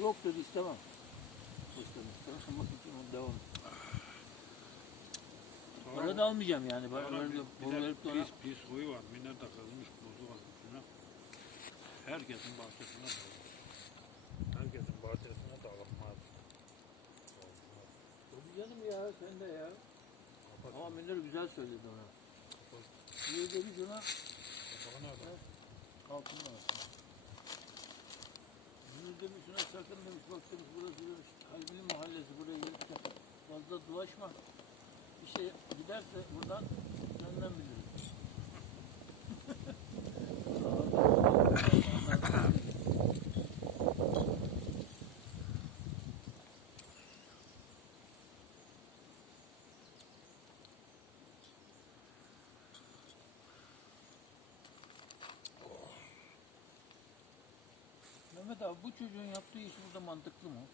Yok dedi istemem. İstemem. İstemem. Devam. Para da almayacağım yani. Para verip de ona... Pis huyu var. Minnet de kızmış buzu var üstüne. Herkesin bahçesine dalır. Herkesin bahçesine dalınmaz. Tabii canım ya sen de ya. Kapat. Ama Münir güzel söyledi ona. Kapat. Niye demiş ona? Kapağı nerede? Altında. Münir demiş ona sakın demiş bak demiş burası demiş Kalbili mahallesi buraya gelip de fazla dolaşma. Bir şey giderse buradan senden bilirim. Mehmet abi bu çocuğun yaptığı iş burada mantıklı mı?